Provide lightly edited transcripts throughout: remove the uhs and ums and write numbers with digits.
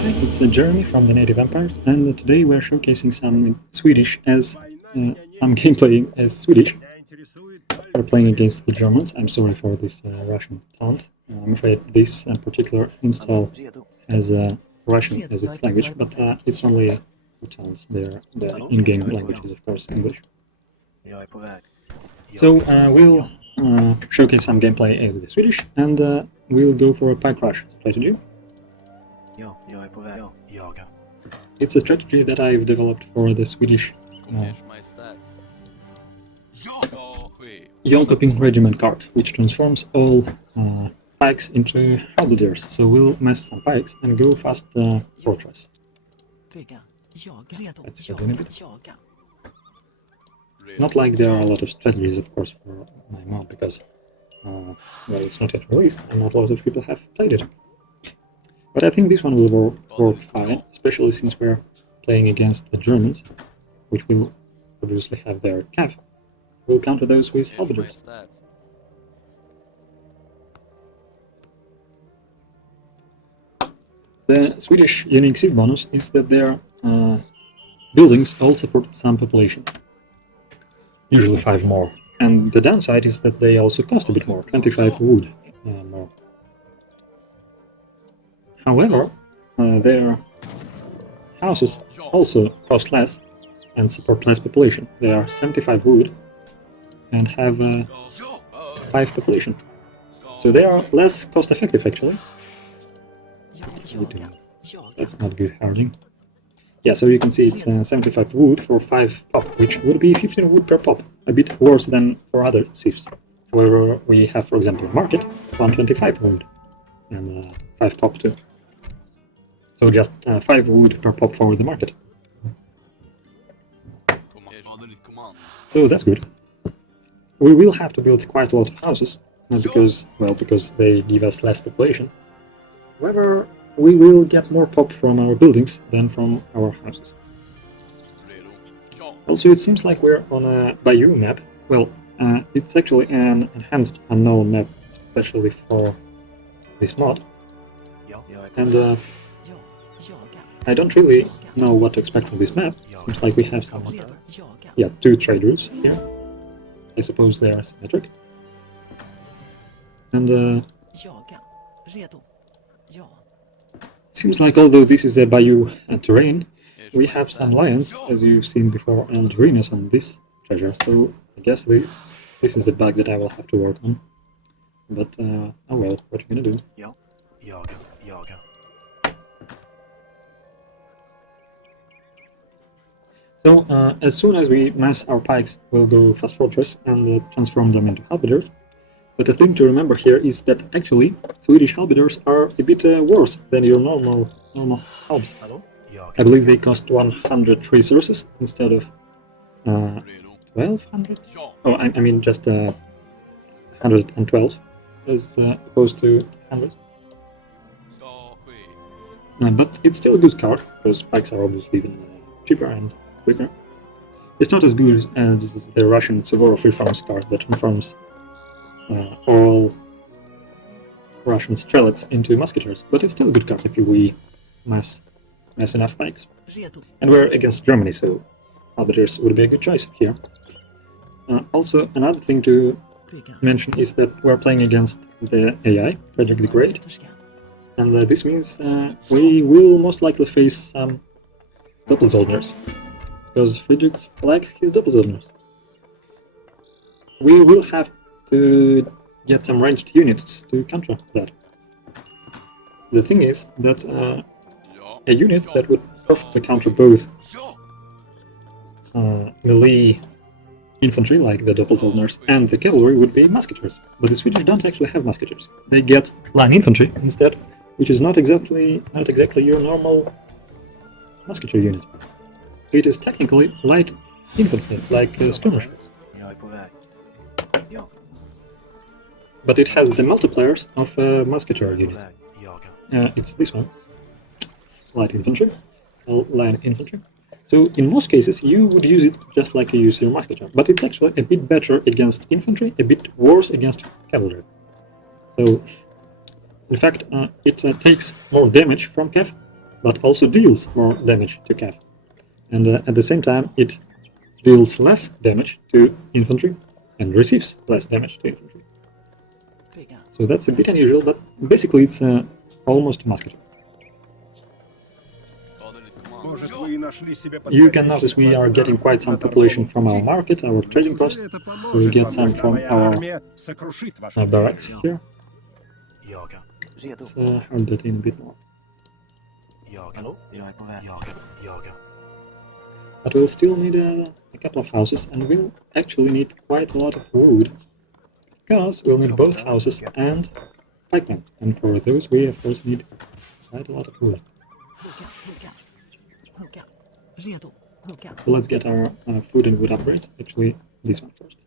Hi, it's Jeremy from the Native Empires, and today we're showcasing some Swedish as some gameplay as Swedish. We're playing against the Germans. I'm sorry for this Russian taunt. I'm afraid this particular install has Russian as its language, but it's only the taunts. The in-game language is of course English. So we'll showcase some gameplay as the Swedish, and we'll go for a pike rush strategy. It's a strategy that I've developed for the Swedish Jönköping Regiment card, which transforms all pikes into halberdiers. So we'll mess some pikes and go fast fortress. Let's shut in a bit. Not like there are a lot of strategies, of course, for my mod, because well, it's not yet released and not a lot of people have played it. But I think this one will work fine, especially since we're playing against the Germans, which will obviously have their cav. We'll counter those with halberdiers. The Swedish unique civ bonus is that their buildings all support some population, usually 5 more. And the downside is that they also cost a bit more, 25 wood more. However, their houses also cost less and support less population. They are 75 wood and have 5 population. So they are less cost effective actually. That's not good harding. Yeah, so you can see it's 75 wood for 5 pop, which would be 15 wood per pop, a bit worse than for other civs. However, we have, for example, a market, 125 wood and 5 pop too. So just 5 wood per pop for the market. So that's good. We will have to build quite a lot of houses, because they give us less population. However, we will get more pop from our buildings than from our houses. Also, it seems like we're on a Bayou map. Well, it's actually an enhanced unknown map, especially for this mod. And I don't really know what to expect from this map. Seems like we have some, 2 trade routes here. I suppose they are symmetric. And seems like although this is a bayou terrain, we have some lions, as you've seen before, and rhinos on this treasure. So I guess this is a bug that I will have to work on. But oh well, what are you gonna do? So as soon as we mass our pikes, we'll go fast fortress and transform them into halberdiers. But the thing to remember here is that actually Swedish halberdiers are a bit worse than your normal halbs. I believe they cost 100 resources instead of 1200. Oh, I mean just 112 as opposed to 100. But it's still a good card because pikes are obviously even cheaper and quicker. It's not as good as the Russian Suvorov Reforms card that transforms all Russian strelets into musketeers, but it's still a good card if we mass enough pikes. And we're against Germany, so halberdiers would be a good choice here. Also, another thing to mention is that we're playing against the AI, Frederick the Great, and this means we will most likely face some doppelzollners, because Frederick likes his doppelzollners. We will have to get some ranged units to counter that. The thing is that a unit that would perfectly counter both melee infantry, like the doppelzollners, and the cavalry would be musketeers. But the Swedish don't actually have musketeers. They get line infantry instead, which is not exactly your normal musketeer unit. It is technically light infantry, like skirmishers. But it has the multipliers of a musketeer unit. It's this one, light infantry, line infantry. So in most cases you would use it just like you use your musketeer, but it's actually a bit better against infantry, a bit worse against cavalry. So in fact it takes more damage from cav, but also deals more damage to cav. And at the same time, it deals less damage to infantry and receives less damage to infantry. So that's a bit unusual, but basically it's almost a musketeer. You can notice we are getting quite some population from our market, our trading post. We'll get some from our barracks here. Let's hold that in a bit more. But we'll still need a couple of houses, and we'll actually need quite a lot of wood, because we'll need both houses and pikemen, and for those we of course need quite a lot of wood. So let's get our food and wood upgrades. Actually, this one first.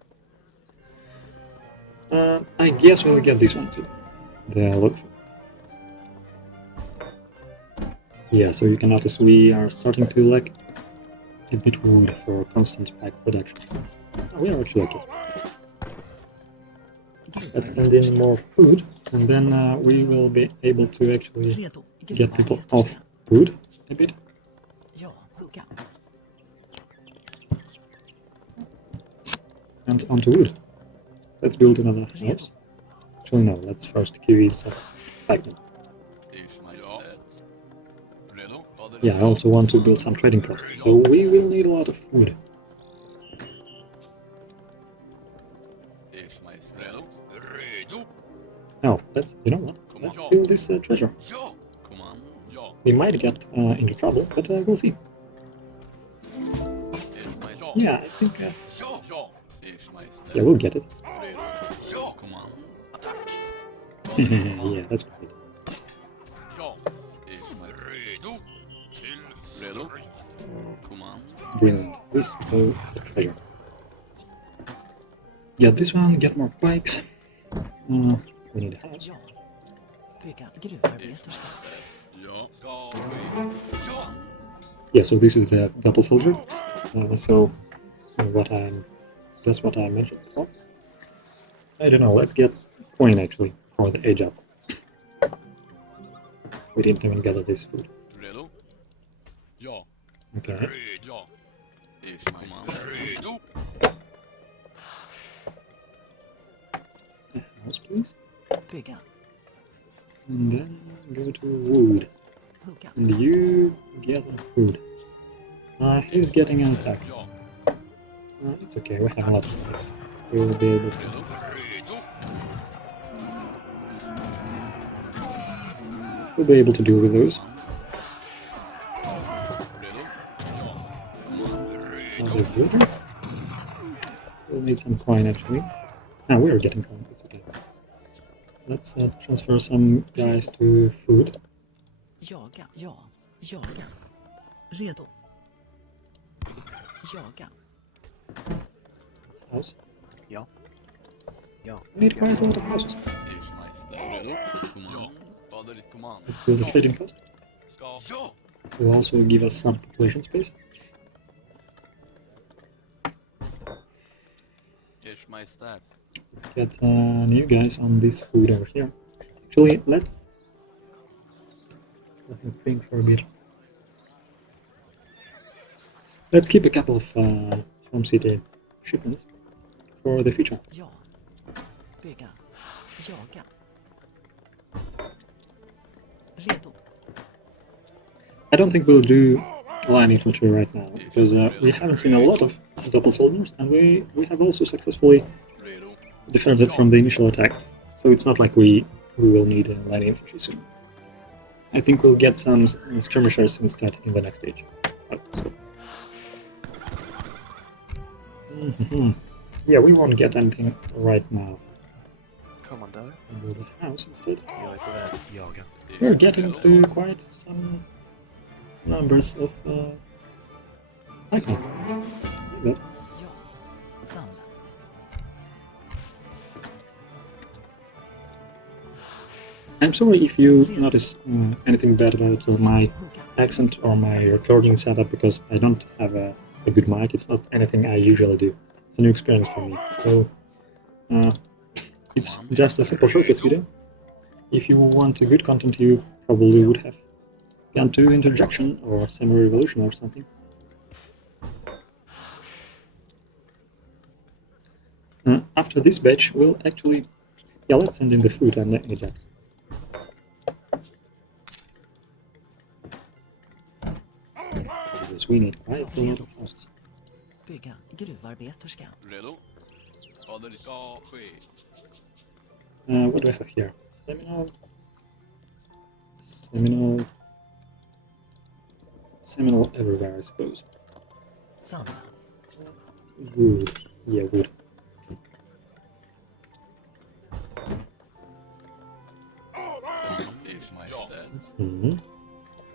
I guess we'll get this one too. The look. Yeah, so you can notice we are starting to lack a bit wood for constant pike production. We are actually okay. Let's send in more food, and then we will be able to actually get people off wood a bit. And onto wood. Let's build another house. Actually no, let's first kill some pikemen. Yeah, I also want to build some trading posts, so we will need a lot of wood. Oh, you know what? Let's steal this treasure. We might get into trouble, but we'll see. Yeah, I think... yeah, we'll get it. Yeah, that's great. Brilliant. We stole the treasure. Get this one, get more pikes. We need a house. Yeah, so this is the double soldier. That's what I mentioned before. I don't know, let's get coin actually for the age up. We didn't even gather this food. Okay. House, please. And then go to wood. And you get food. He's getting an attack. It's okay, we have a lot of things. We will be able to. We'll be able to deal with those. We'll need some coin actually. We're getting coin, it's okay. Let's transfer some guys to food. House? We need quite a lot of houses. Let's build a trading post. It will also give us some population space. Let's get new guys on this food over here. Actually, let me think for a bit. Let's keep a couple of home city shipments for the future. I don't think we'll do line infantry right now, because we haven't seen a lot of double soldiers, and we have also successfully defended from the initial attack. So it's not like we will need line infantry soon. I think we'll get some skirmishers instead in the next stage. Yeah, we won't get anything right now. Build a house instead. We're getting to quite some numbers of pikemen. Good. I'm sorry if you notice anything bad about my accent or my recording setup, because I don't have a good mic. It's not anything I usually do. It's a new experience for me. So it's just a simple showcase video. If you want a good content, you probably would have Gone to interjection or semi-revolution or something. After this batch, we'll actually... Yeah, let's send in the food and Ajax. Because we need quite a lot of hosts. Bygga gruvarbeterska. Redo? Vad det ska ske. What do I have here? Seminal everywhere, I suppose. Samla. Wood. Yeah, wood.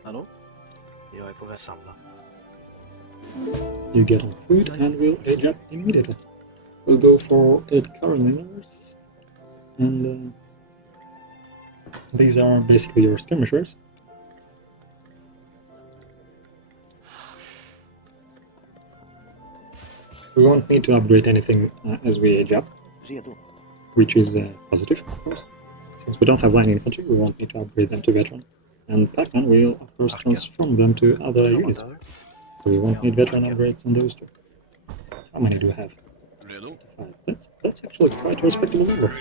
Hallå? Jag är på väg att samla. You get on food and we'll age up immediately. We'll go for 8 coroners. And these are basically your skirmishers. We won't need to upgrade anything as we age up, Redo. which is positive, of course. Since we don't have line infantry, we won't need to upgrade them to veteran. And Pac-Man will, of course, transform them to other units. So we won't need veteran upgrades on those two. How many do we have? Redo? 5. That's actually quite a respectable number.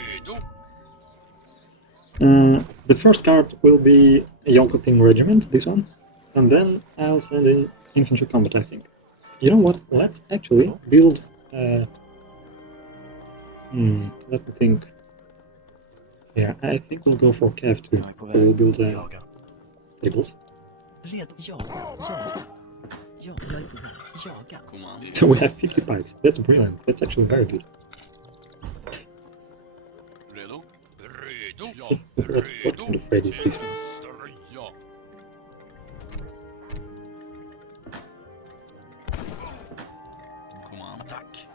Redo? The first card will be a Yonkoping regiment, this one. And then I'll send in infantry combat, I think. You know what? Let's actually build... let me think. Yeah, I think we'll go for Cav too. So we'll build stables. Redo. Jaga. Ja, jag är på väg. Jaga. Kommando. So we have 50 pikes. That's brilliant. That's actually very good. Redo? Redo? Ja. What kind of raid is this one? Ja. Kommando. Tack.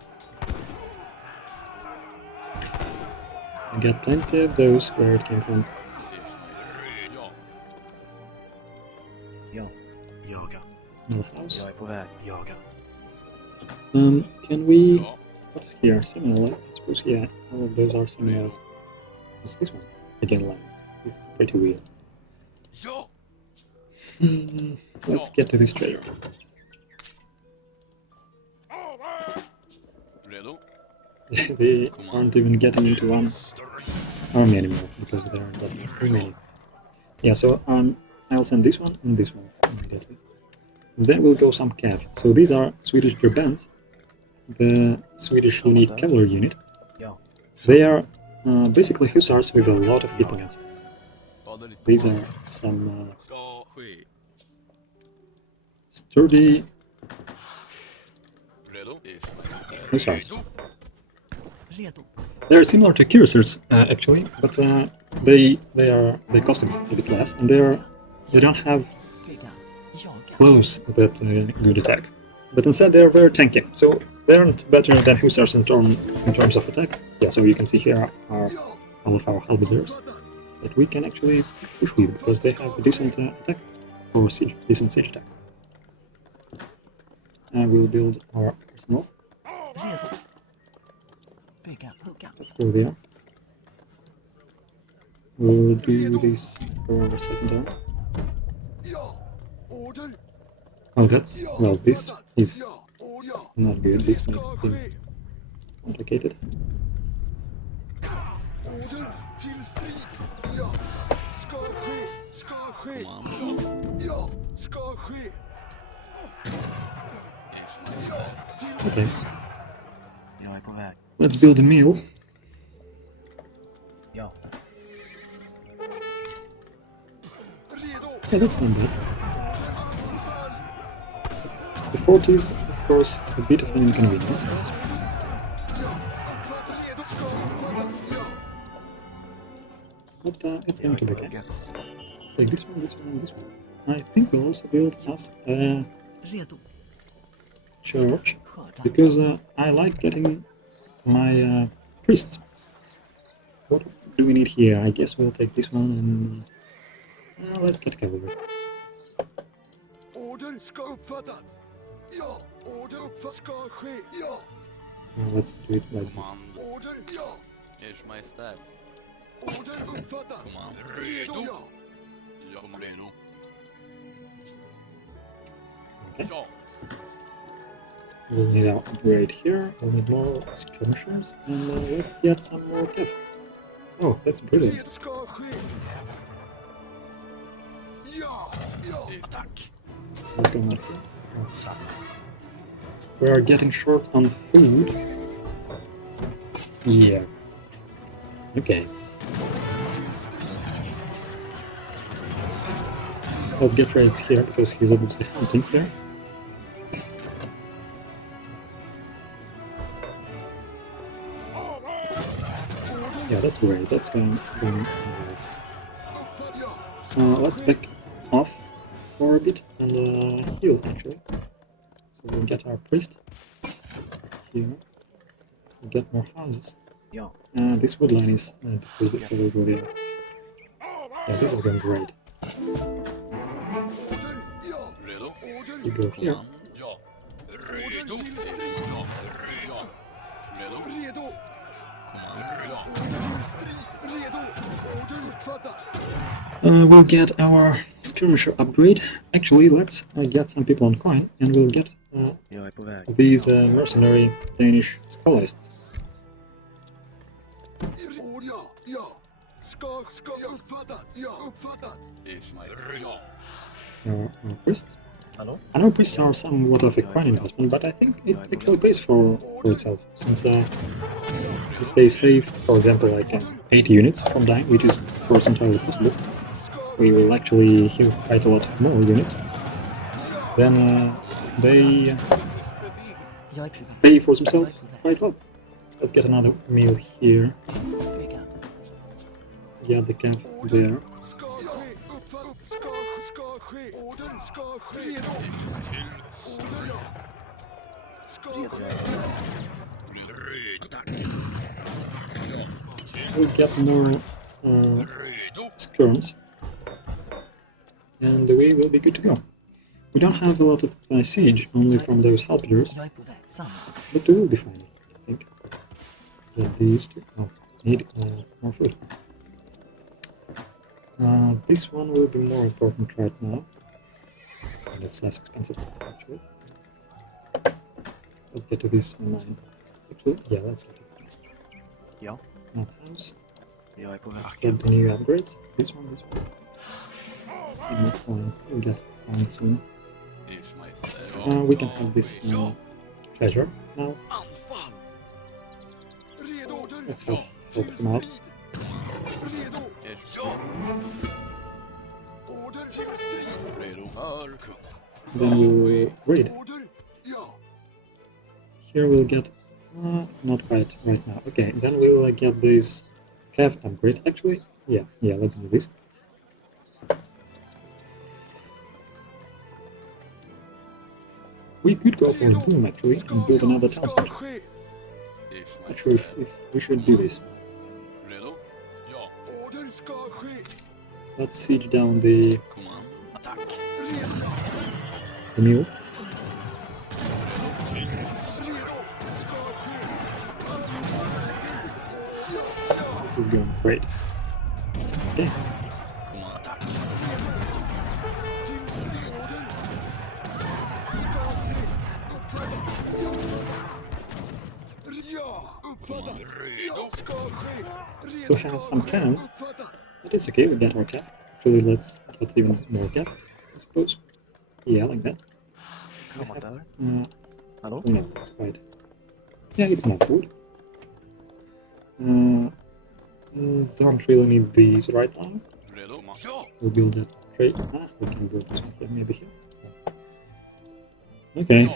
I got plenty of those where it came from. Ja. Ja. Jaga. No house. Jag är på väg. Jaga. Can we... Ja. What's here? Similar, I suppose, yeah. All of those are similar. Redo? What's this one? Again, lines. This is pretty weird. Ja. Let's get to this trader. Redo? They aren't even getting into one army anymore because there are not remaining. Yeah, so I'll send this one and this one immediately. Then we'll go some cav. So these are Swedish Gerbans, the Swedish unique cavalry unit. Ja. They are basically hussars with a lot of hit points. These are some Ska ske. sturdy Redo? hussars. Redo. They're similar to cuirassiers actually, but they cost a bit less, and they don't have Bygga. Jaga. close that good attack. But instead they're very tanky, so they aren't better than hussars in terms of attack. Yeah, so you can see here are all of our halberdiers that we can actually push with because they have a decent attack or siege, decent siege attack. And we'll build our arsenal. Redo. Bygga. Hugga. Let's go there. We'll do this for our second arm. Oh, that's... well, this is not good. This makes things complicated. Okay, Jag är på väg. let's build a mill. Ja. Yeah, that's not bad. The fort is, of course, a bit of an inconvenience. But it's going to be okay. Take this one, this one, and this one. I think we'll also build us a Redo. church, Skörda. because I like getting my priests. What do we need here? I guess we'll take this one and... let's get cavalry. Order ska uppfattat. Ja, order uppfattat ska ske. Ja, Let's do it like this. order, ja, Ers Majestät. order uppfattat. Kommando. Redo, ja. Ja, redo. Okay. Ja. We'll need our upgrade here. We'll need more skirmishers, and let's get some more cav. Oh, that's brilliant. Det ska ske. Ja, ja. Attack. What's going on here? Samla. We are getting short on food. Yeah. Okay. Let's get raids here because he's obviously hunting here. Yeah, that's great. That's going right. Let's back off for a bit and heal actually. So we'll get our priest here. We'll get more houses. Ja. This wood line is depleted, so we'll go there. Yeah, this is going great. Redo? You go here. Ja. Redo? Ja. Ja. Redo? Redo. Ja. Redo. Order uppfattat. We'll get our skirmisher upgrade. Actually, let's get some people on coin, and we'll get Jag är på väg. these mercenary Danish scholists. Ja, ja. Ska uppfattat. Ja, uppfattat. Ismail. Ja. Our priests. Hallå? I know priests are somewhat of a grinding husband, but I think it actually pays for itself, since if they save, for example, like 80 units from dying, which is of course entirely possible, we will actually heal quite a lot more units. Then they Jag är på väg. pay for themselves quite well. Let's get another meal here. Bygga. Get the camp there. Ska ske. Uppfattat. Ska ske. Order ska ske. Redo. Order ja. Ska ske. We'll get more skirms, and we will be good to go. We don't have a lot of siege, only from those helpers, Jag är på väg. Samla. but we will be fine, I think. Get these two. Oh, need more food. This one will be more important right now. And it's less expensive, actually. Let's get to this mine. Actually, yeah, let's get to it. Ja. Now, house. Jag är på väg. Get the new upgrades. This one, this one. Need more coin. We'll get coin soon. Ismail. We can have this treasure now. Redo. Order. Let's help him out. Redo. Ja. Order till strid. Redo för kung. Then we'll raid. Order. Ja. Here we'll get not quite right now. Okay, then we'll get this cav upgrade. Actually, yeah, let's do this. We could go for a boom actually and build another town Ska station. ske. Not sure if we should do this. Redo? Ja. Order ska ske. Let's siege down the Command. Attack. Redo. mule. Redo. Ska ske. This is going great. Okay, Command. Attack. Till strid. Order. Ska ske. Uppfattat. Ja. Uppfattat. Ja. Ska ske. Redo. so we have some cannons. Uppfattat. But it's okay, we get our cap. Actually, let's get even more cap, I suppose. Yeah, like that. Komma där. Oh no, it's quite. Yeah, it's enough wood. Don't really need these right now. Redo? Ja. We'll build that trade. We can build this one here, maybe here. Okay.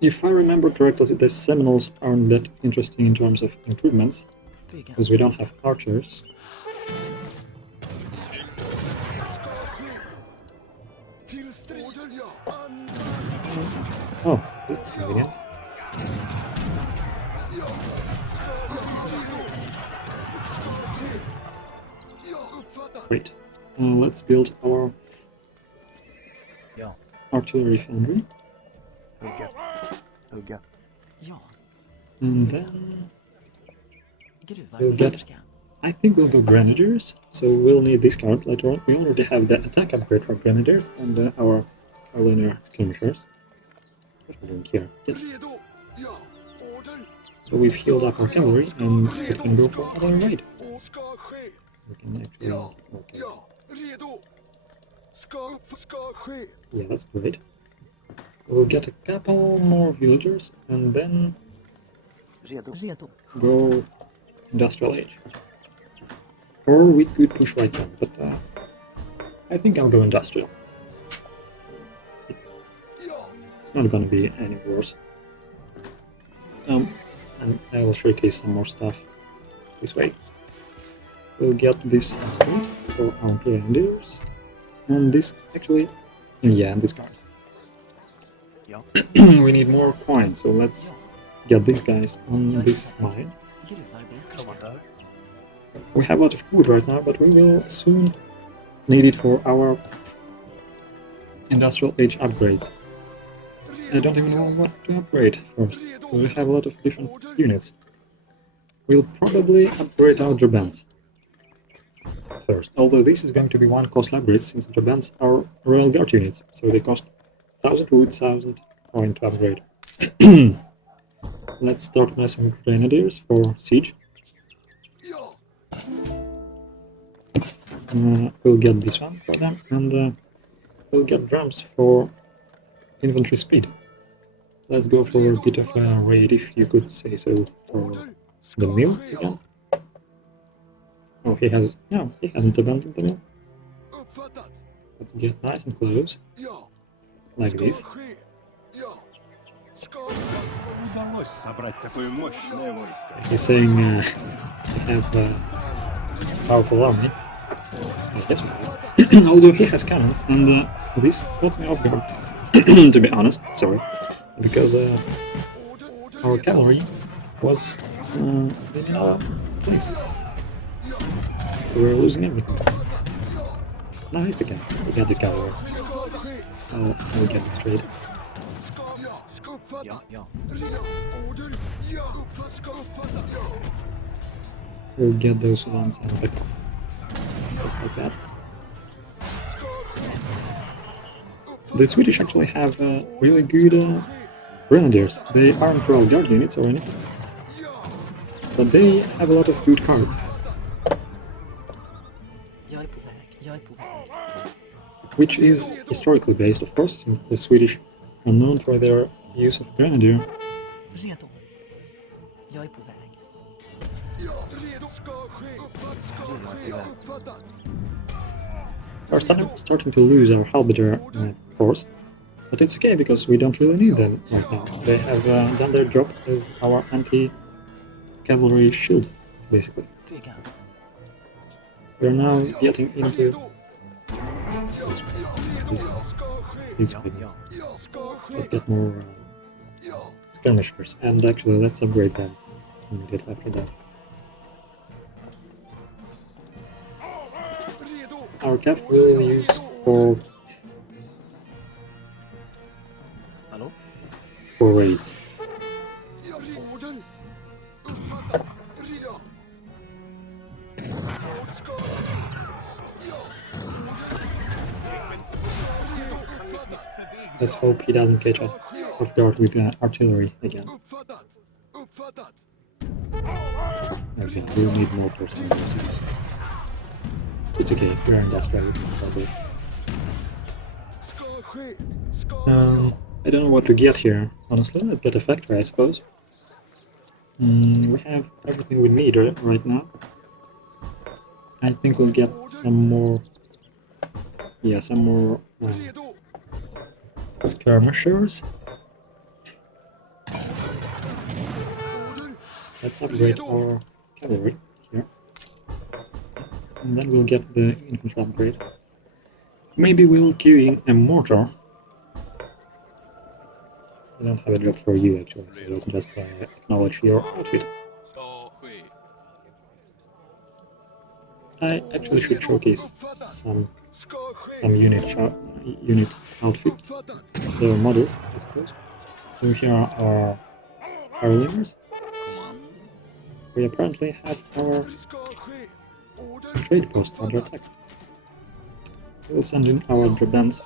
If I remember correctly, the Seminoles aren't that interesting in terms of improvements, Bygga. because we don't have archers. Ska ske. Till strid. Order ja. Oh, this is convenient. Ja. Ska redo. Ska ske. Ja. Uppfattat. Great. Let's build our Ja. artillery foundry, Hugga. Hugga. Ja. and then Gruvar. We'll get- Härskan. I think we'll go grenadiers. So we'll need this card later on. We already have the attack upgrade for grenadiers, and our our linear skirmishers. What are we doing here? Yeah. Redo. Ja. Orden. So we've healed up our cavalry and we can go for another raid. Ska ske. We can actually... Ja. Okay. Ja. Redo. Ska ske. Yeah, that's great. We'll get a couple more villagers and then Redo. Redo. go industrial age. Or we could push right now, but I think I'll go industrial. Ja. It's not gonna be any worse. And I will showcase some more stuff this way. We'll get this outfit for our grenadiers. And this actually... Yeah, and this card. Ja. We need more coins, so let's get these guys on this mine. Gruvar beherskar. Kommandör. We have a lot of food right now, but we will soon need it for our industrial age upgrades. I don't even know what to upgrade first. We have a lot of different units. We'll probably upgrade our Drabans first, although this is going to be one costly upgrade since Drabans are Royal Guard units, so they cost 1000 wood, 1000 coin to upgrade. Let's start massing grenadiers for siege. Ja. We'll get this one for them, and we'll get drums for infantry speed. Let's go for a bit of a raid, if you could say so, for the mill again. Oh, he hasn't abandoned the mill. Uppfattat. Let's get nice and close, Ja. like this. Ska ske. Ja. Ska. Удалось собрать такое мощное войско. He's saying we have a powerful army. Yes, we have. Although he has cannons, and this caught me off guard, to be honest, sorry. Because our cavalry was in our place. So we're losing everything. No, it's okay. We got the cavalry. I'll get it straight. Ska. Ja. Ska uppfattat. Ja, ja. Ja. Orden. Ja. Ska uppfattat. Ja. We'll get those ones and back off. Just like that. The Swedish actually have really good grenadiers. They aren't Royal Guard units or anything, but they have a lot of good cards, Jag är på väg. Jag är på väg. which is historically based, of course, since the Swedish are known for their use of grenadier. Redo. Jag är på väg. Ja. Redo. Ska ske. Uppfattat. Ska ske. Ja. Uppfattat. We're starting to lose our halberdier force, but it's okay because we don't really need them right now. They have done their job as our anti-cavalry shield, basically. Bygga. We're now getting into Redo. Ja. Redo. Ska ske. these Ja, things. ja. Ja. Ska ske. Let's get more Ja. skirmishers, and actually let's upgrade them immediately after that. Redo. Our cap will use for Hallå? raids. Ja. Orden. Uppfattat. Ja. Ord ska ske. Ja. Redo. Uppfattat. Let's hope he doesn't catch us off guard with artillery again. Uppfattat. Uppfattat. Okay, we'll need mortars on our side. It's okay, we're industrial, we can probably. Ska ske. Ska. I don't know what to get here, honestly. Let's get a factory, I suppose. We have everything we need right now. I think we'll get some more. Yeah, some more Redo. skirmishers. Orden. Let's upgrade our cavalry here. And then we'll get the infantry upgrade. Maybe we'll queue in a mortar. I don't have a job for you actually, so let's just acknowledge your outfit. Ska ske. I actually should showcase some Ska ske. unit outfit, Uppfattat. their models, I suppose. So here are our limers. Kommando. We apparently have our Ska ske. Orden. trade post under attack. We'll send in our Drabans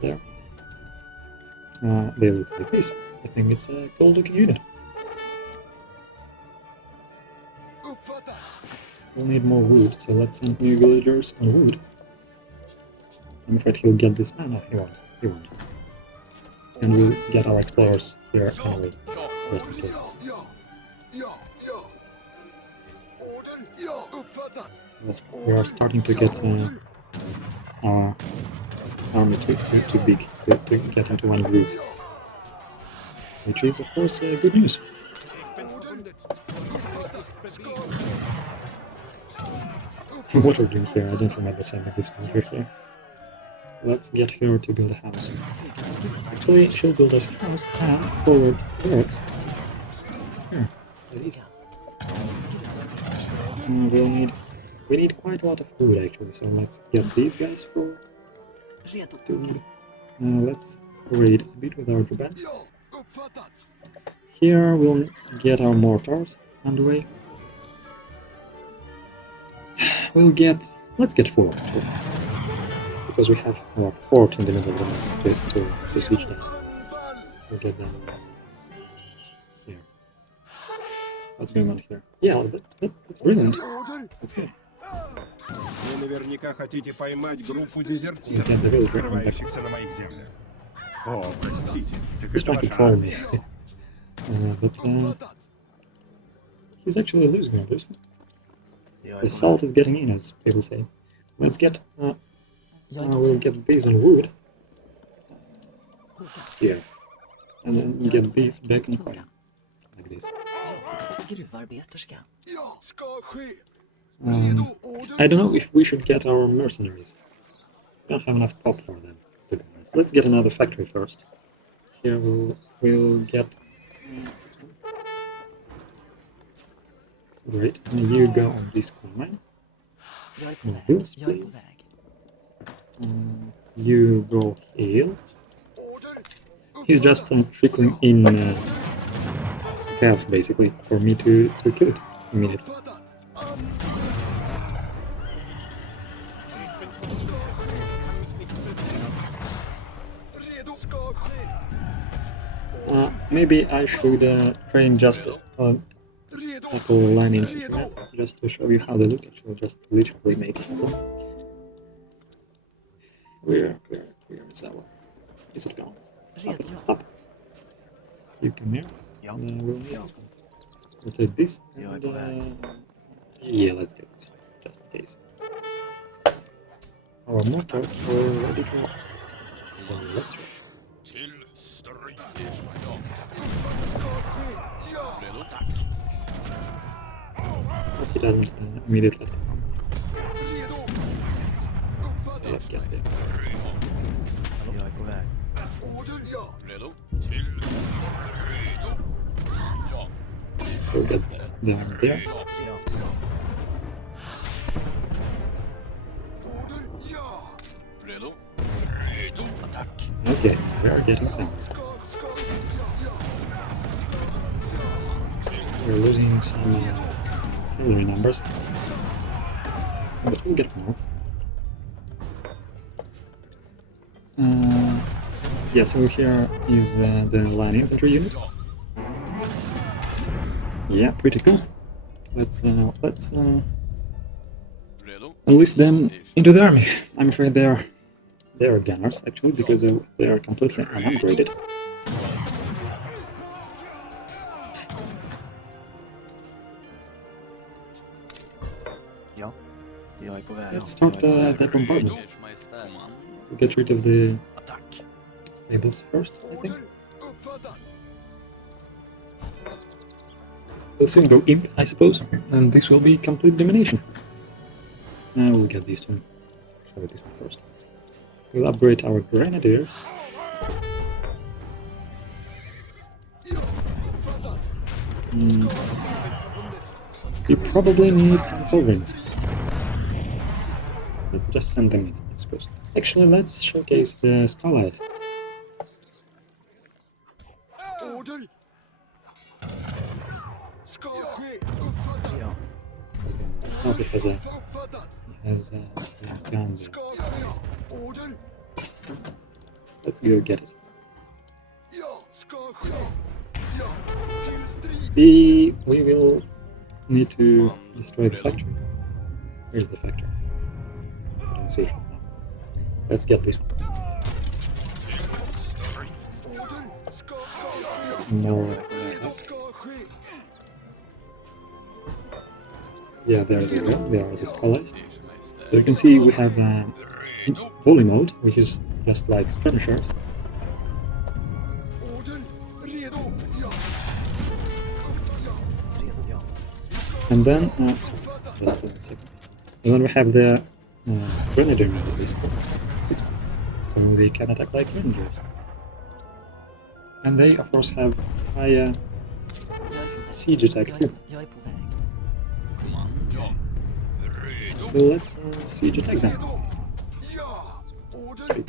there. They look like this. I think it's a cool looking unit. Uppfattat. We'll need more wood, so let's send new villagers on wood. I'm afraid he'll get this. Ah, no, he won't. He won't. And we'll get our explorers here anyway. Just in case. Ja. Ja. Ja. Orden. Ja. Uppfattat. We are starting to get our army too big to get into one group. Which is, of course, good news. What are we doing here? I don't remember saying this one before. Let's get her to build a house. Actually, she'll build us a house and forward works. Here, it is. We need quite a lot of food actually, so let's get these guys for Redo. food. Let's raid a bit with our Japan. Ja. Uppfattat. Here we'll get our mortars underway. Let's get 4 actually. Because we have our fort in the middle of the map to siege them. We'll get them here. What's going on here? Yeah, that's brilliant. Orden. That's good. Вы наверняка хотите поймать группу We'll дезертиров, get the villager. скрывающихся на моих землях. О, простите, так He's это trying to ваша troll армия. me. But he's actually losing, obviously. Jag The är på salt väg. is getting in, as people say. Let's get. Jag är på We'll väg. get these on wood. Hugga. Here. And then get these back on fire. Like this. Gruvarbeterska. Ja. Ska ske. Um, Orden. I don't know if we should get our mercenaries. We don't have enough pop for them, to be honest. Let's get another factory first. Here we'll get this one. Great. And you go on this coal mine. Jag är på Mm, väg. yes, Jag är på please. väg. You go heal. Orden. He's just trickling in health, basically, for me to kill it immediately. Uppfattat. Redo. Ska ske. Maybe I should train just a Redo. couple line infantry, just to show you how they look. Actually, just literally make it happen. Where is our? Is it gone? Redo. Up. You come here. Ja. And, we'll, Ja. we'll take this. Jag är And, på väg. yeah, let's get this just in case. Our mortars are ready to. So let's try. Till strid. Ja. Ska ske. Ja. Redo? He doesn't immediately attack. Redo. So Uppfattat. let's get there. Jag är på väg. Orden. Ja. Redo? Till redo. Ja. We'll get them there. Ja. Ja. Orden. Ja. Redo? Redo. Attack. Okay, we are getting some. Ska. Ja. We're losing some cavalry numbers, but we'll get more. Yeah, so here is the line infantry unit. Yeah, pretty cool. Let's Redo? enlist them into the army. I'm afraid they are gunners actually because they are completely unupgraded. Ja. Jag är på väg. Let's start Jag är på väg. that bombardment. Ers Majestät. Man. We'll get rid of the Attack. stables first, I think. Orden. Uppfattat. We'll soon go imp, I suppose, and this will be complete domination. We'll get these two. Sorry, this one first. We'll upgrade our grenadiers. Ja. Uppfattat. We probably need some sovereigns. Let's just send them in, I suppose. Actually, let's showcase the Starlights. Orden. Ska ske. Uppfattat. Ja. Oh, he has a Uppfattat. gun there. Ska ske. Orden. Let's go get it. strid. we will need to destroy the factory. Where's the factory? I don't see it now. Let's get this one. Orden ska ske. More. Redo ska ske. Yeah, there they go. They are discolorized. So you can see we have volley mode, which is just like skirmishers. Orden redo. Ja. Ja. Redo, ja. And then, just a second. And then we have the grenadier mode, this one. So they can attack like grenadiers. And they, of course, have high siege attack too. Jag är på väg. Kommando. Redo. So let's siege attack them. Redo. Ja. Orden.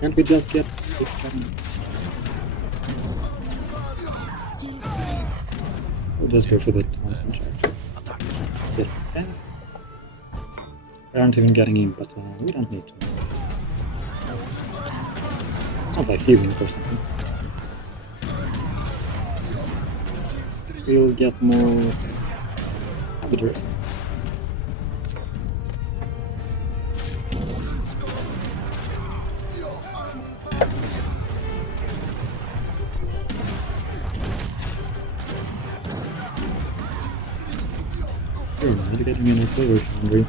Can't we just get this cannon? We'll just go for the Thompson charge. Yeah. We aren't even getting in, but we don't need to. It's not like he's in for something. We'll get more habiters. We're not getting any flavor foundry.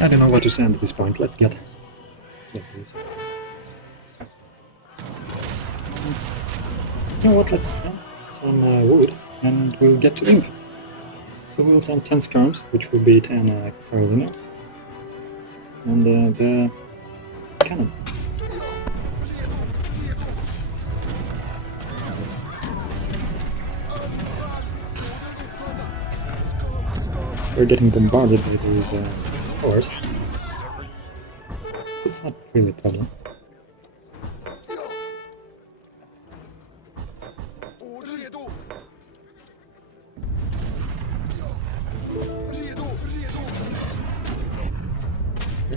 I don't know what to send at this point. Let's get this. You know what? Let's send some wood, and we'll get to ink. So we'll send 10 skirms, which will be 10 Carolinas, and the cannon. We're getting bombarded by these cores. It's not really a problem. Orden redo. Redo. Redo.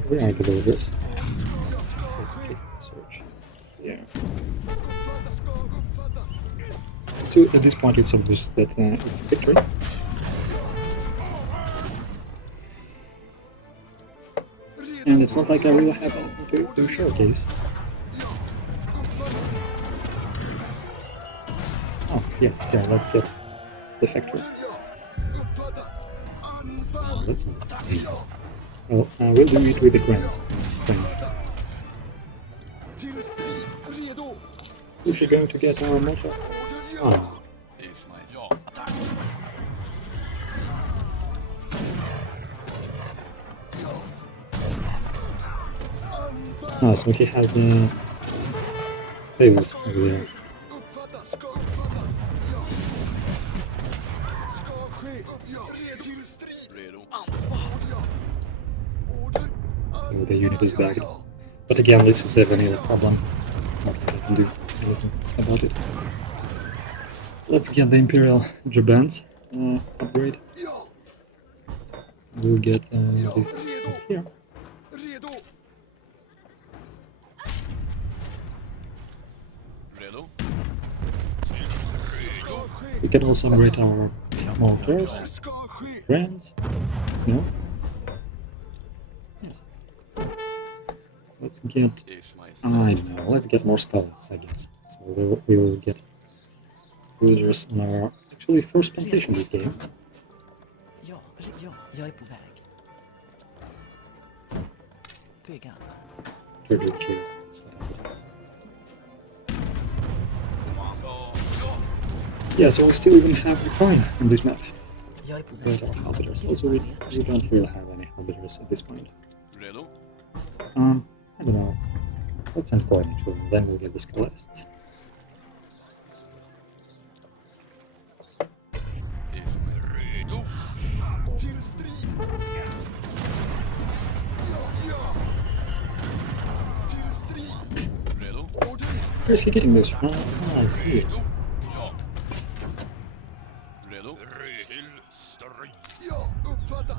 Where are the builders? Let's just search. Yeah. Uppfatta ska uppfatta. So at this point it's obvious that it's a victory. And it's not like I really have anything to showcase. Oh, yeah, let's get the factory. Uppfatta. Anfall. Oh, that's not. Well, we'll do it with the grants thing. Till strid. Redo. Is he going to get our motor? Orden ja. Oh, Ja. Attack. oh so he has stables over there. Uppfatta ska uppfatta. Ja. Ska ske. Ja. Red till strid. Redo. Anfall. Ja. Orden. So the unit is back. But again, this is a vanilla problem. It's not like I can do anything about it. Let's get the Imperial Jabans upgrade. Ja. We'll get this here. Redo. Redo. Ska ske. We can also upgrade our mortars, Ska ske. friends. No? Yes. Let's get, Ich schmeiß. I don't know, let's get more skulls, I guess. So we'll get villagers on our actually first plantation this game. Ja, jag är på väg. Tvega. Third tree. Kommando. Yeah, so we still even have the coin on this map. Jag är på väg. But our habiters. Also, we don't really have any habiters at this point. Redo. I don't know. Let's send coin into them, then we'll get the skullists. Ich redo. Till strid. Ja. Till strid. Redo. Orden. Where's he getting this from? I see. Redo. Ja. Redo. Till strid. Ja. Uppfattat.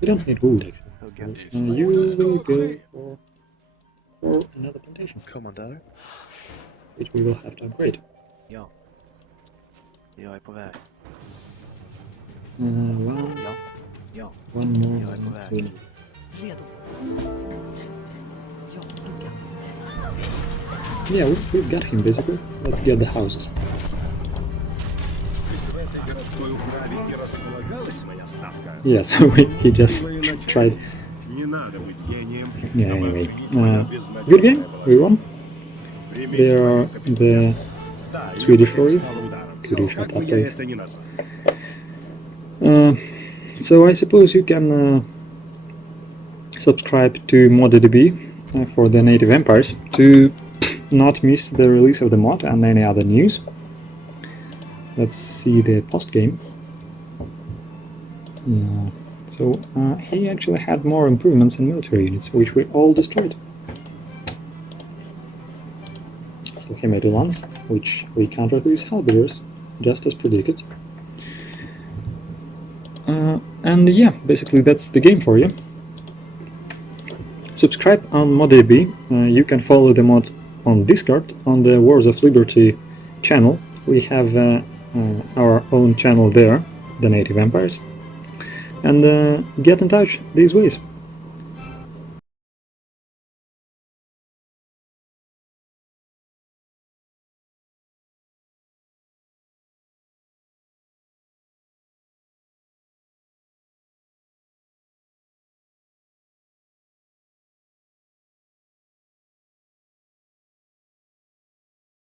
We don't need wood actually. Hugga. You will go for another plantation, Kommandör. which we will have to upgrade. Ja. Jag är på väg. One, Ja. Ja. one more. Jag är på väg. we need. Redo. Ja, hugga. Yeah, we've got him basically. Let's get the houses. Городской управе не располагалась моя ставка. Yeah, so he just Милые начальники, tried. Не надо быть гением, Yeah, чтобы anyway. оценить мое Good game, безнадежное we won. Примите They are мою the капитулляцию. Да, Swedish for you. стало ударом. Could you Но shut как бы up, я please? это ни назвал. So I suppose you can subscribe to moddb for the native empires to not miss the release of the mod and any other news. Let's see the post game. So he actually had more improvements in military units, which we all destroyed. So he made a lance, which we countered with halberdiers, just as predicted. And yeah, basically that's the game for you. Subscribe on moddb. You can follow the mod on Discord on the Wars of Liberty channel. We have our own channel there, the Native Empires. And get in touch these ways.